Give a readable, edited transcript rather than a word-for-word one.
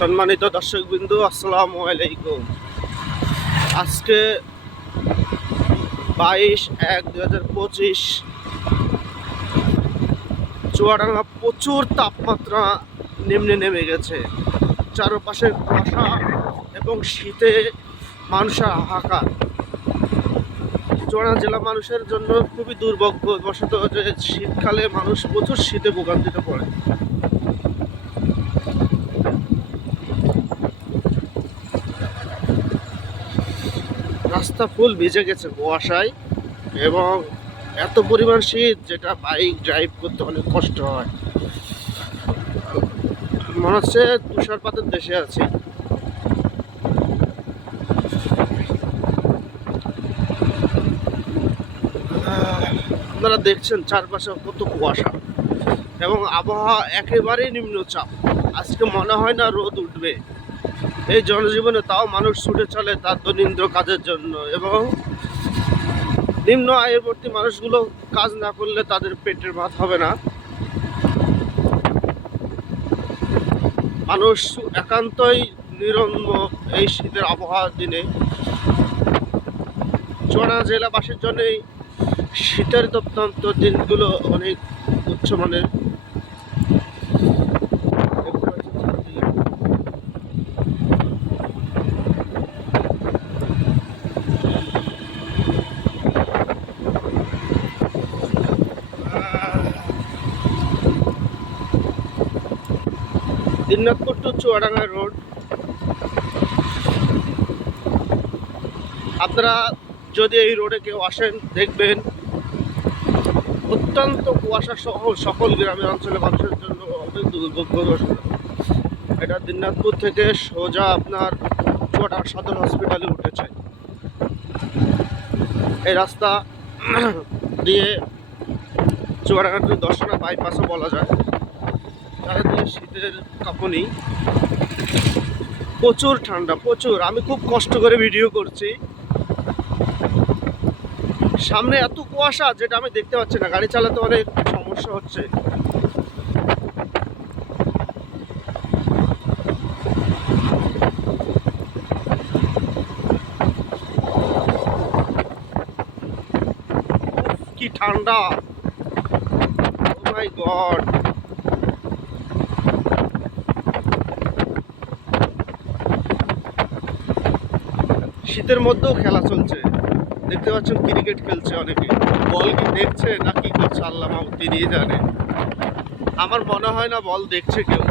সম্মানিত দর্শকবৃন্দ, আসসালামু আলাইকুম। আজকে 22/1/2025। চুয়াডাঙ্গা প্রচুর তাপমাত্রা নিম্নে নেমে গেছে। চারপাশে কুয়াশা এবং শীতে মানুষের হাহাকার। চুয়াডাঙ্গা জেলা মানুষের জন্য খুবই দুর্ভাগ্যবশত যে শীতকালে মানুষ প্রচুর শীতে ভোগান্তিতে পড়ে। রাস্তা ফুল ভিজে গেছে কুয়াশায় এবং এত পরিমাণ শীত যেটা বাইক ড্রাইভ করতে অনেক কষ্ট হয়। মনে হচ্ছে তুষারপাতের দেশে আছি। আপনারা দেখছেন চারপাশে কত কুয়াশা এবং আবহাওয়া একেবারেই নিম্নচাপ। আজকে মনে হয় না রোদ উঠবে। এই জনজীবনে তাও মানুষ ছুটে চলে তার দৈনন্দিন কাজের জন্য, এবং নিম্ন আয়বর্তী মানুষগুলো কাজ না করলে তাদের পেটের ভাত হবে না। মানুষ একান্তই নিরন্ন এই শীতের আবহাওয়ার দিনে। চুয়াডাঙ্গা জেলাবাসীর জন্য শীতের অত্যন্ত দিনগুলো অনেক উচ্চমানের। Dinajpur to Chuadanga road. আপনারা যদি এই রোডে কেউ আসেন, দেখবেন অত্যন্ত কুয়াশা সহ সকল গ্রামের অঞ্চলের মানুষের জন্য অনেক দুর্ভাগ্যজনক। এটা দিনাজপুর থেকে সোজা আপনার চুয়াডাঙ্গা সদর হসপিটালে উঠেছে। এই রাস্তা দিয়ে চুয়াডাঙ্গা টু দর্শনা বাইপাসও বলা যায়। তারা দিয়ে শীতের কাঁপুনি, প্রচুর ঠান্ডা, প্রচুর। আমি খুব কষ্ট করে ভিডিও করছি। সামনে এত কুয়াশা যেটা আমি দেখতে পাচ্ছি না, গাড়ি চালাতে অনেক সমস্যা হচ্ছে। কি ঠান্ডা! ও মাই গড! শীতের মধ্যেও খেলা চলছে, দেখতে পাচ্ছেন ক্রিকেট খেলছে অনেকে। বল কি দেখছে না কি করছে আল্লাহ মাহবুব, তিনিই জানে। আমার মনে হয় না বল দেখছে কেউ।